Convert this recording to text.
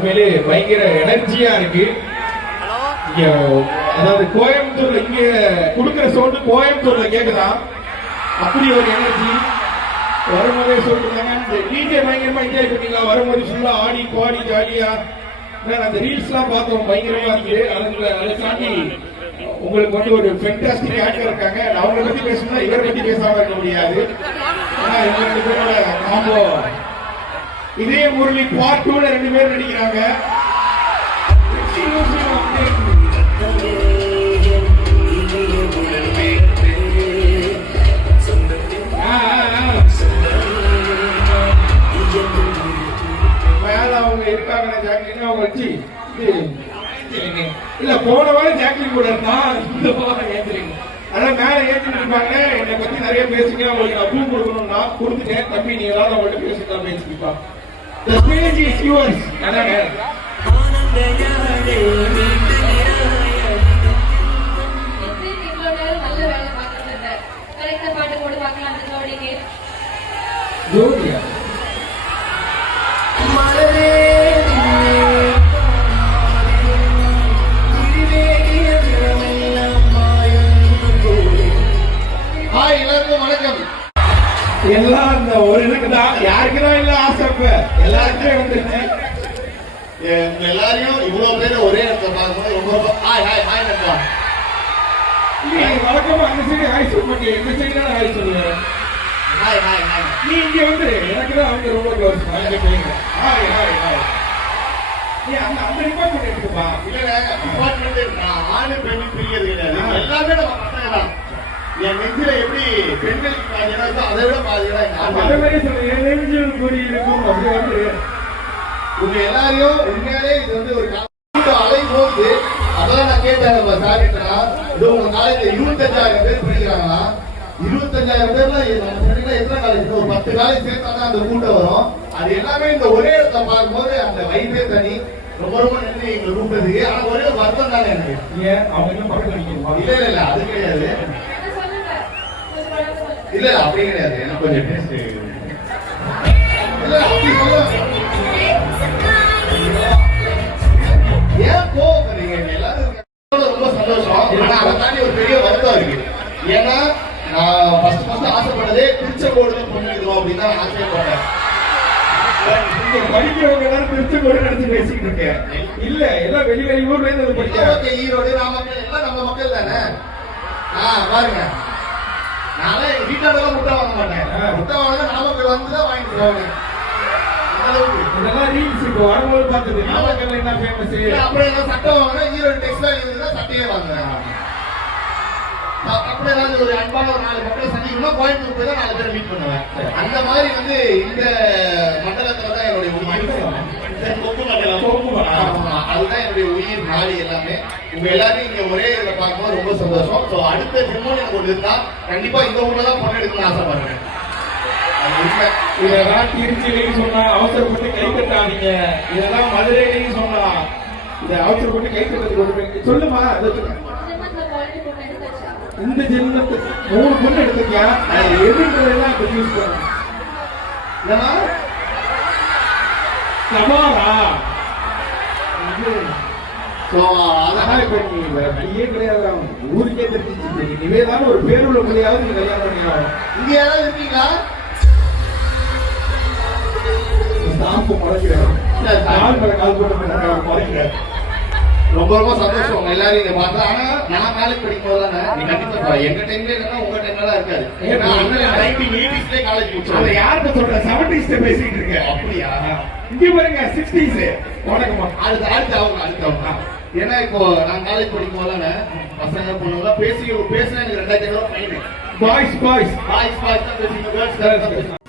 உண்மையிலே பயங்கர எனர்ஜியா இருக்கு. இங்க அதாவது கோயம்புத்தூர்ல இங்க கொடுக்குற சவுண்டு கோயம்புத்தூர்ல கேக்குதான். அப்படி ஒரு எனர்ஜி. வரும்போதே சொல்லிருந்தாங்க இந்த டிஜே பயங்கரமா என்ஜாய் பண்ணீங்களா? வரும்போது ஃபுல்லா ஆடி பாடி ஜாலியா அந்த ரீல்ஸ் எல்லாம் பார்த்தோம், பயங்கரமா இருக்கு. அதை தாண்டி உங்களுக்கு வந்து ஒரு ஃபென்டாஸ்டிக் ஆக்டர் இருக்காங்க. அவங்களை பத்தி பேசணும்னா இவரை பத்தி பேசாம இருக்க முடியாது. ஆனா இவங்க 2 பேரோட காம்போ இதே முரளி பார்ட் 2ல 2 பேர் நடிக்கிறாங்க. மேல அவங்க இருக்காங்க ஜாக்லின் அவங்க வச்சு இல்ல போன வாரம் ஜாக்லின் கூட இருந்தான், இந்த வாரம் ஏத்துறீங்க. அதான் மேல ஏற்றிட்டு இருப்பாங்க. என்னை பத்தி நிறைய பேசுங்க, உங்களுக்கு அப்ரூவ் கொடுக்கணும்னா கொடுத்துட்டேன். தம்பி நீ ஏதாவது அவங்கள்ட்ட பேசிக்கலாம் பேசிப்பா. The stage is yours. அதாங்க ஜோடியா எல்லாம் இந்த ஒரு இதுக்குதான், யாருக்குதான் இல்ல ஆசை, எல்லாருக்குமே வந்துருச்சு. எல்லாரையும் இவ்வளவு பேர் ஒரே இடத்துல பார்க்கும்போது ரொம்ப ஹாய் ஹாய் ஹாய் நண்பா. வழக்கமா அந்த சைடு ஹாய் சொல்ல மாட்டேன், இந்த சைடு தான் ஹாய் சொல்லுவேன். Hi hi hi. நீ இங்க வந்து எனக்கு தான் அவங்க ரொம்ப க்ளோஸ். Hi hi hi. நீ அந்த டிபார்ட்மெண்ட் எடுத்துப்பா. இல்ல டிபார்ட்மெண்ட் ஆணு பெண்ணு பிரியது கிடையாது, எல்லாமே நம்ம பசங்க தான். என் நெஞ்சில எப்படி பெண்களுக்கு பாதியா இருக்கோ அதை விட பாதியா அதே மாதிரி சொல்றேன். நெஞ்சில் கூடி இருக்கும் அப்படி வந்து உங்க எல்லாரையும் உண்மையாலே இது வந்து ஒரு அலை போகுது. அதான் நான் கேட்டேன் நம்ம சாரிட்டா, இது உங்க காலேஜ் 25,000 பேர் படிக்கிறாங்களா? 25,000 பேர்ல நம்ம சொன்னீங்கன்னா எத்தனை காலேஜ்? ஒரு 10 காலேஜ் சேர்த்தாதான் அந்த கூட்டம் வரும். அது எல்லாமே இந்த ஒரே இடத்துல பார்க்கும்போது அந்த வைப்பே தனி. ரொம்ப ரொம்ப நன்றி எங்களை கூப்பிட்டதுக்கு. ஆனா ஒரே ஒரு வருத்தம் தானே எனக்கு. ஏன் அவங்க இன்னும் பக்கத்துல நிக்கணுமா? இல்ல இல்ல இல்ல அது கிடையாது. இல்ல அப்படி கிடையாது. எனக்கு கொஞ்சம் டேஸ்ட் இல்ல அப்படி சொல்ல. ஏன் கோவப்படுறீங்க? எல்லாரும் ரொம்ப சந்தோஷம். ஆனா அதை தாண்டி ஒரு பெரிய வருத்தம் இருக்கு. ஏன்னா நான் ஃபர்ஸ்ட் ஆசைப்பட்டதே திருச்செங்கோடுல பண்ணிருக்கோம் அப்படின்னு தான் ஆசைப்பட்டேன். படிக்கிறவங்க எல்லாரும் திருச்செங்கோடு நடத்தி பேசிக்கிட்டு இருக்கேன். இல்ல எல்லாம் வெளியூர்ல இருந்து படிக்க. ஈரோடு நாமக்கல் எல்லாம் நம்ம மக்கள் தானே. பாருங்க, நானே எங்க வீட்டாளெல்லாம் முட்டை வாங்க மாட்டேன். முட்டை வாங்க நாமக்கல் வந்துதான் வாங்கிட்டு போவாங்க. இதெல்லாம் ரீல்ஸ் இப்போ வரும்போது பார்த்தது. நாமக்கல் என்ன ஃபேமஸ்? அப்புறம் என்ன சட்டை வாங்க, ஈரோடு டெக்ஸ்டைல் இருந்தா சட்டையே வாங்குறேன். அப்படி ஏதாவது ஒரு அன்பான ஒரு 4 மக்கள் சந்திக்கணும்னா கோயம்புத்தூர் போய் தான் 4 பேரை மீட் பண்ணுவேன். அந்த மாதிரி வந்து இந்த மண்டலத்துல தான் என்னுடைய அதுதான் என்னுடைய உயிர் நாடி எல்லாமே. உங்க எல்லாரும் இங்க ஒரே இதுல பார்க்கும்போது ரொம்ப சந்தோஷம். ஸோ அடுத்த ஜிம்மு எனக்கு ஒன்று இருந்தா கண்டிப்பா இந்த ஊர்ல தான் பொண்ணு எடுக்கணும்னு ஆசைப்படுறேன். இதெல்லாம் திருச்சியிலையும் சொன்னா அவசரப்பட்டு கை கட்டாதீங்க. இதெல்லாம் மதுரையிலையும் சொன்னா இதை அவசரப்பட்டு கை கட்டுறதுக்கு சொல்லுமா. இந்த ஜென்மத்து 3 பொண்ணு எடுத்துக்கியா? எதுன்றதெல்லாம் இப்ப யூஸ் பண்ண சவாரா? அதெல்லாம் இப்ப நீ கிடையாது, ஊருக்கே தெரிஞ்சிச்சு. நிவேதான ஒரு பேருள்ள பிள்ளையாவது நீ கல்யாணம் பண்ணிக்கலாம். இங்க யாராவது இருக்கீங்களா? ஸ்டாம்பு முறைக்கிறேன், கால் போட்டு முறைக்கிறேன். ரொம்ப ரொம்ப சந்தோஷம் உங்க எல்லாரும் இங்க பார்த்தா. ஆனா நான் காலேஜ் படிக்கும் போது தானே கண்டிப்பா எங்க டைம்ல இல்லைன்னா உங்க டைம்ல இருக்காது. ஏன்னா 1980s காலேஜ் முடிச்சோம். யார்கிட்ட சொல்ற 70s பேசிட்டு இருக்கேன். அப்படியா? இங்க பாருங்க 60s. வணக்கமா. அடுத்து அவங்க ஏன்னா இப்போ நான் காலேஜ் படிக்கும் போது தானே பசங்க பொண்ணுங்க பேசினா எனக்கு 2000 ரூபாய் ஃபைன். பாய்ஸ் தான் பேசிங்க, கேர்ள்ஸ்